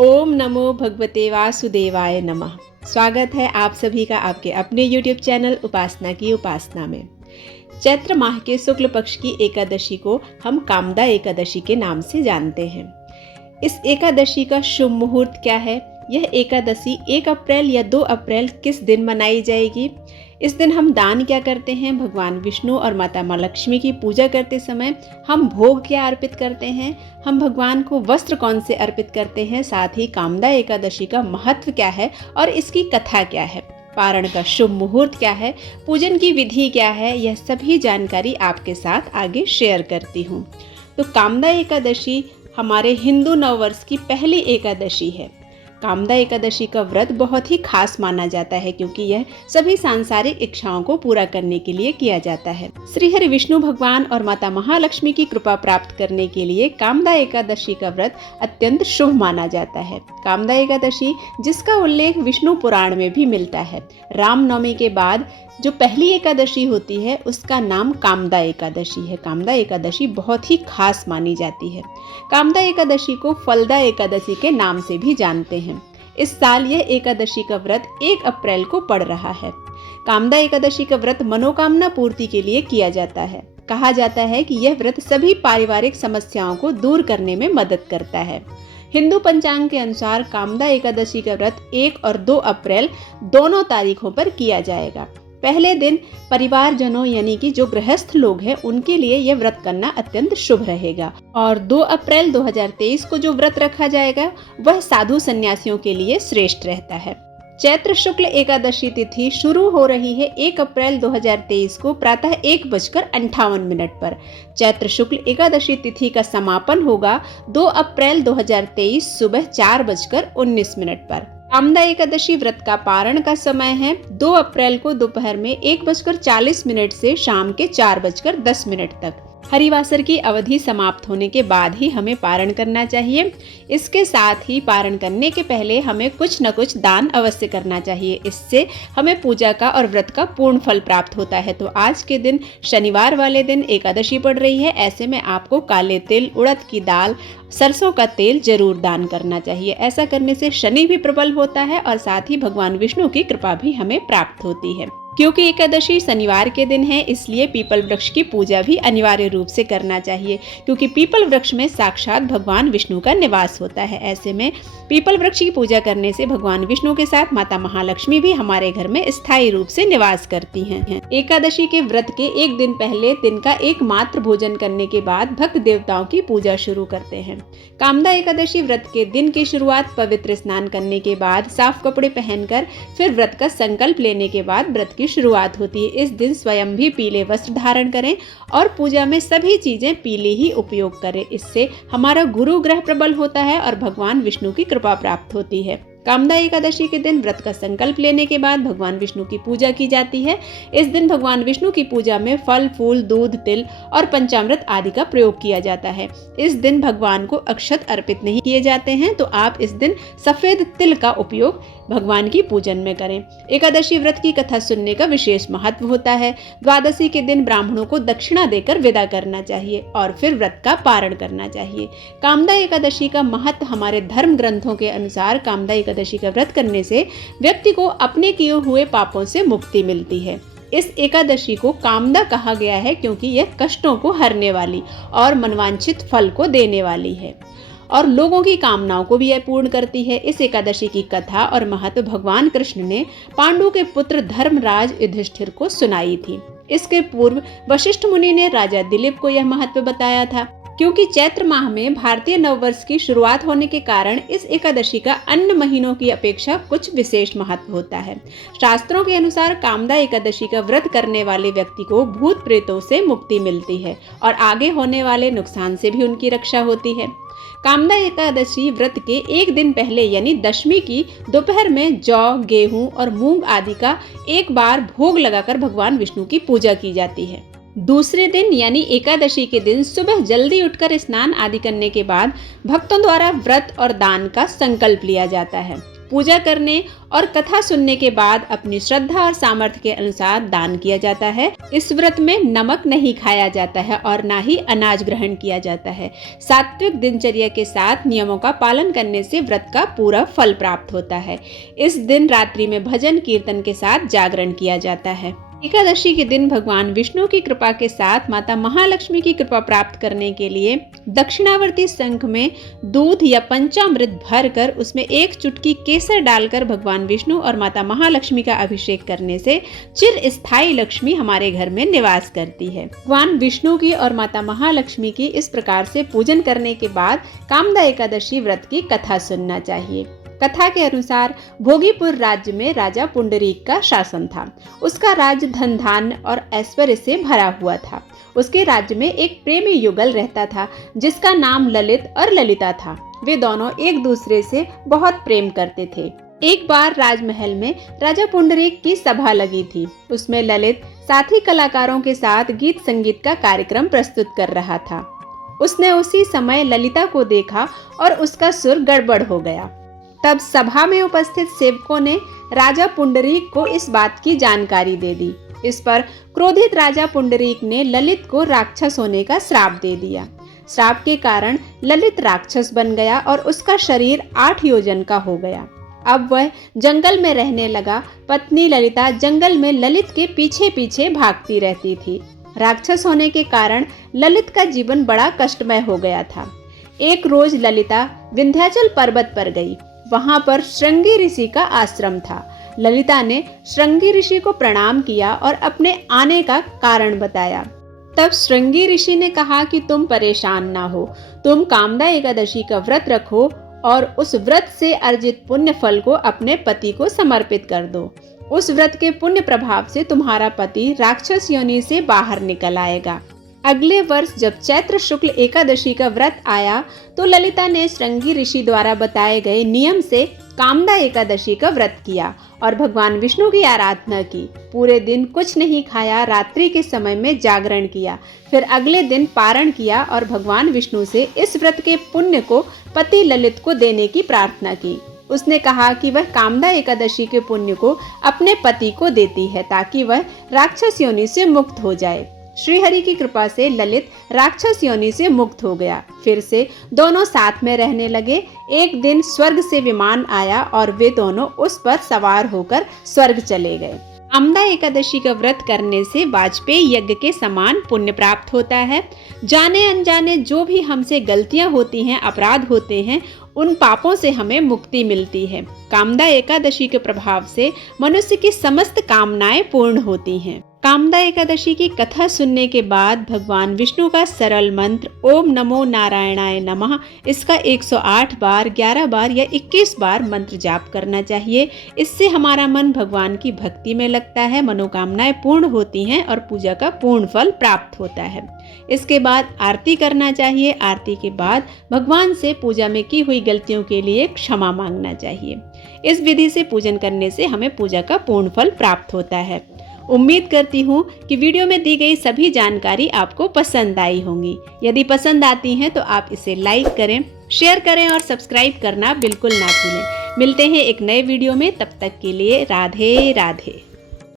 ओम नमो भगवते वासुदेवाय नमः। स्वागत है आप सभी का आपके अपने YouTube चैनल उपासना की उपासना में। चैत्र माह के शुक्ल पक्ष की एकादशी को हम कामदा एकादशी के नाम से जानते हैं। इस एकादशी का शुभ मुहूर्त क्या है? यह एकादशी 1 अप्रैल या 2 अप्रैल किस दिन मनाई जाएगी? इस दिन हम दान क्या करते हैं? भगवान विष्णु और माता माँ लक्ष्मी की पूजा करते समय हम भोग क्या अर्पित करते हैं? हम भगवान को वस्त्र कौन से अर्पित करते हैं? साथ ही कामदा एकादशी का महत्व क्या है और इसकी कथा क्या है? पारण का शुभ मुहूर्त क्या है? पूजन की विधि क्या है? यह सभी जानकारी आपके साथ आगे शेयर करती हूँ। तो कामदा एकादशी हमारे हिंदू नववर्ष की पहली एकादशी है। कामदा एकादशी का व्रत बहुत ही खास माना जाता है क्योंकि यह सभी सांसारिक इच्छाओं को पूरा करने के लिए किया जाता है। श्री हरि विष्णु भगवान और माता महालक्ष्मी की कृपा प्राप्त करने के लिए कामदा एकादशी का व्रत अत्यंत शुभ माना जाता है। कामदा एकादशी जिसका उल्लेख विष्णु पुराण में भी मिलता है। रामनवमी के बाद जो पहली एकादशी होती है उसका नाम कामदा एकादशी है। कामदा एकादशी बहुत ही खास मानी जाती है। कामदा एकादशी को फलदा एकादशी के नाम से भी जानते हैं। इस साल यह एकादशी का व्रत 1 अप्रैल को पड़ रहा है। कामदा एकादशी का व्रत मनोकामना पूर्ति के लिए किया जाता है। कहा जाता है कि यह व्रत सभी पारिवारिक समस्याओं को दूर करने में मदद करता है। हिंदू पंचांग के अनुसार कामदा एकादशी का व्रत 1 और 2 अप्रैल दोनों तारीखों पर किया जाएगा। पहले दिन परिवारजनों यानी कि जो गृहस्थ लोग हैं उनके लिए यह व्रत करना अत्यंत शुभ रहेगा और 2 अप्रैल 2023 को जो व्रत रखा जाएगा वह साधु सन्यासियों के लिए श्रेष्ठ रहता है। चैत्र शुक्ल एकादशी तिथि शुरू हो रही है 1 अप्रैल 2023 को प्रातः 1:58 पर। चैत्र शुक्ल एकादशी तिथि का समापन होगा 2 अप्रैल 2023 सुबह 4:19 पर। कामदा एकादशी व्रत का पारण का समय है 2 अप्रैल को दोपहर में 1:40 से शाम के 4:10 तक। हरिवासर की अवधि समाप्त होने के बाद ही हमें पारण करना चाहिए। इसके साथ ही पारण करने के पहले हमें कुछ न कुछ दान अवश्य करना चाहिए। इससे हमें पूजा का और व्रत का पूर्ण फल प्राप्त होता है। तो आज के दिन शनिवार वाले दिन एकादशी पड़ रही है। ऐसे में आपको काले तिल, उड़द की दाल, सरसों का तेल जरूर दान करना चाहिए। ऐसा करने से शनि भी प्रबल होता है और साथ ही भगवान विष्णु की कृपा भी हमें प्राप्त होती है। क्योंकि एकादशी शनिवार के दिन है इसलिए पीपल वृक्ष की पूजा भी अनिवार्य रूप से करना चाहिए क्योंकि पीपल वृक्ष में साक्षात भगवान विष्णु का निवास होता है। ऐसे में पीपल वृक्ष की पूजा करने से भगवान विष्णु के साथ माता महालक्ष्मी भी हमारे घर में स्थायी रूप से निवास करती हैं। एकादशी के व्रत के एक दिन पहले दिन का एकमात्र भोजन करने के बाद भक्त देवताओं की पूजा शुरू करते हैं। कामदा एकादशी व्रत के दिन की शुरुआत पवित्र स्नान करने के बाद साफ कपड़े पहनकर फिर व्रत का संकल्प लेने के बाद व्रत की शुरुआत होती है। इस दिन स्वयं भी पीले वस्त्र धारण करें और पूजा में सभी चीजें पीले ही उपयोग करें। इससे हमारा गुरु ग्रह प्रबल होता है और भगवान विष्णु की कृपा प्राप्त होती है। कामदा एकादशी के दिन व्रत का संकल्प लेने के बाद भगवान विष्णु की पूजा की जाती है। इस दिन भगवान विष्णु की पूजा में फल, फूल, दूध, तिल और पंचामृत आदि का प्रयोग किया जाता है। इस दिन भगवान को अक्षत अर्पित नहीं किए जाते हैं तो आप इस दिन सफेद तिल का उपयोग भगवान की पूजन में करें। एकादशी व्रत की कथा सुनने का विशेष महत्व होता है। द्वादशी के दिन ब्राह्मणों को दक्षिणा देकर विदा करना चाहिए और फिर व्रत का पारण करना चाहिए। कामदा एकादशी का महत्व हमारे धर्म ग्रंथों के अनुसार कामदा एकादशी का व्रत करने से व्यक्ति को अपने किए हुए पापों से मुक्ति मिलती है। इस एकादशी को कामदा कहा गया है क्योंकि यह कष्टों को हरने वाली और मनवांछित फल को देने वाली है और लोगों की कामनाओं को भी यह पूर्ण करती है। इस एकादशी की कथा और महत्व भगवान कृष्ण ने पांडु के पुत्र धर्मराज युधिष्ठिर को सुनाई थी। इसके पूर्व वशिष्ठ मुनि ने राजा दिलीप को यह महत्व बताया था। क्योंकि चैत्र माह में भारतीय नववर्ष की शुरुआत होने के कारण इस एकादशी का अन्य महीनों की अपेक्षा कुछ विशेष महत्व होता है। शास्त्रों के अनुसार कामदा एकादशी का व्रत करने वाले व्यक्ति को भूत प्रेतों से मुक्ति मिलती है और आगे होने वाले नुकसान से भी उनकी रक्षा होती है। कामदा एकादशी व्रत के एक दिन पहले यानी दशमी की दोपहर में जौ, गेहूं और मूंग आदि का एक बार भोग लगाकर भगवान विष्णु की पूजा की जाती है। दूसरे दिन यानी एकादशी के दिन सुबह जल्दी उठकर स्नान आदि करने के बाद भक्तों द्वारा व्रत और दान का संकल्प लिया जाता है। पूजा करने और कथा सुनने के बाद अपनी श्रद्धा और सामर्थ्य के अनुसार दान किया जाता है। इस व्रत में नमक नहीं खाया जाता है और ना ही अनाज ग्रहण किया जाता है। सात्विक दिनचर्या के साथ नियमों का पालन करने से व्रत का पूरा फल प्राप्त होता है। इस दिन रात्रि में भजन कीर्तन के साथ जागरण किया जाता है। एकादशी के दिन भगवान विष्णु की कृपा के साथ माता महालक्ष्मी की कृपा प्राप्त करने के लिए दक्षिणावर्ती शंख में दूध या पंचामृत भरकर उसमें 1 चुटकी केसर डालकर भगवान विष्णु और माता महालक्ष्मी का अभिषेक करने से चिरस्थायी लक्ष्मी हमारे घर में निवास करती है। भगवान विष्णु की और माता महालक्ष्मी की इस प्रकार से पूजन करने के बाद कामदा एकादशी व्रत की कथा सुनना चाहिए। कथा के अनुसार भोगीपुर राज्य में राजा पुंडरीक का शासन था। उसका राज्य धन धान्य और ऐश्वर्य से भरा हुआ था। उसके राज्य में एक प्रेमी युगल रहता था जिसका नाम ललित और ललिता था। वे दोनों एक दूसरे से बहुत प्रेम करते थे। एक बार राजमहल में राजा पुंडरीक की सभा लगी थी। उसमें ललित साथी कलाकारों के साथ गीत संगीत का कार्यक्रम प्रस्तुत कर रहा था। उसने उसी समय ललिता को देखा और उसका सुर गड़बड़ हो गया। तब सभा में उपस्थित सेवकों ने राजा पुंडरीक को इस बात की जानकारी दे दी। इस पर क्रोधित राजा पुंडरीक ने ललित को राक्षस होने का श्राप दे दिया। श्राप के कारण ललित राक्षस बन गया और उसका शरीर 8 योजन का हो गया। अब वह जंगल में रहने लगा। पत्नी ललिता जंगल में ललित के पीछे पीछे भागती रहती थी। राक्षस होने के कारण ललित का जीवन बड़ा कष्टमय हो गया था। एक रोज ललिता विंध्याचल पर्वत पर गई। वहां पर श्रृंगी ऋषि का आश्रम था। ललिता ने श्रृंगी ऋषि को प्रणाम किया और अपने आने का कारण बताया। तब श्रृंगी ऋषि ने कहा कि तुम परेशान ना हो, तुम कामदा एकादशी का व्रत रखो और उस व्रत से अर्जित पुण्य फल को अपने पति को समर्पित कर दो। उस व्रत के पुण्य प्रभाव से तुम्हारा पति राक्षस योनि से बाहर निकल आएगा। अगले वर्ष जब चैत्र शुक्ल एकादशी का व्रत आया तो ललिता ने श्रृंगी ऋषि द्वारा बताए गए नियम से कामदा एकादशी का व्रत किया और भगवान विष्णु की आराधना की। पूरे दिन कुछ नहीं खाया, रात्रि के समय में जागरण किया। फिर अगले दिन पारण किया और भगवान विष्णु से इस व्रत के पुण्य को पति ललित को देने की प्रार्थना की। उसने कहा कि वह कामदा एकादशी के पुण्य को अपने पति को देती है ताकि वह राक्षस योनि से मुक्त हो जाए। श्रीहरि की कृपा से ललित राक्षस योनि से मुक्त हो गया। फिर से दोनों साथ में रहने लगे। एक दिन स्वर्ग से विमान आया और वे दोनों उस पर सवार होकर स्वर्ग चले गए। कामदा एकादशी का व्रत करने से वाजपेयी यज्ञ के समान पुण्य प्राप्त होता है। जाने अनजाने जो भी हमसे गलतियां होती हैं, अपराध होते हैं, उन पापों से हमें मुक्ति मिलती है। कामदा एकादशी के प्रभाव से मनुष्य की समस्त कामनाएं पूर्ण होती हैं। कामदा एकादशी की कथा सुनने के बाद भगवान विष्णु का सरल मंत्र ओम नमो नारायणाय नमः, इसका 108 बार, 11 बार या 21 बार मंत्र जाप करना चाहिए। इससे हमारा मन भगवान की भक्ति में लगता है, मनोकामनाएं पूर्ण होती हैं और पूजा का पूर्ण फल प्राप्त होता है। इसके बाद आरती करना चाहिए। आरती के बाद भगवान से पूजा में की हुई गलतियों के लिए क्षमा मांगना चाहिए। इस विधि से पूजन करने से हमें पूजा का पूर्ण फल प्राप्त होता है। उम्मीद करती हूँ कि वीडियो में दी गई सभी जानकारी आपको पसंद आई होंगी। यदि पसंद आती हैं तो आप इसे लाइक करें, शेयर करें और सब्सक्राइब करना बिल्कुल ना भूलें। मिलते हैं एक नए वीडियो में, तब तक के लिए राधे राधे।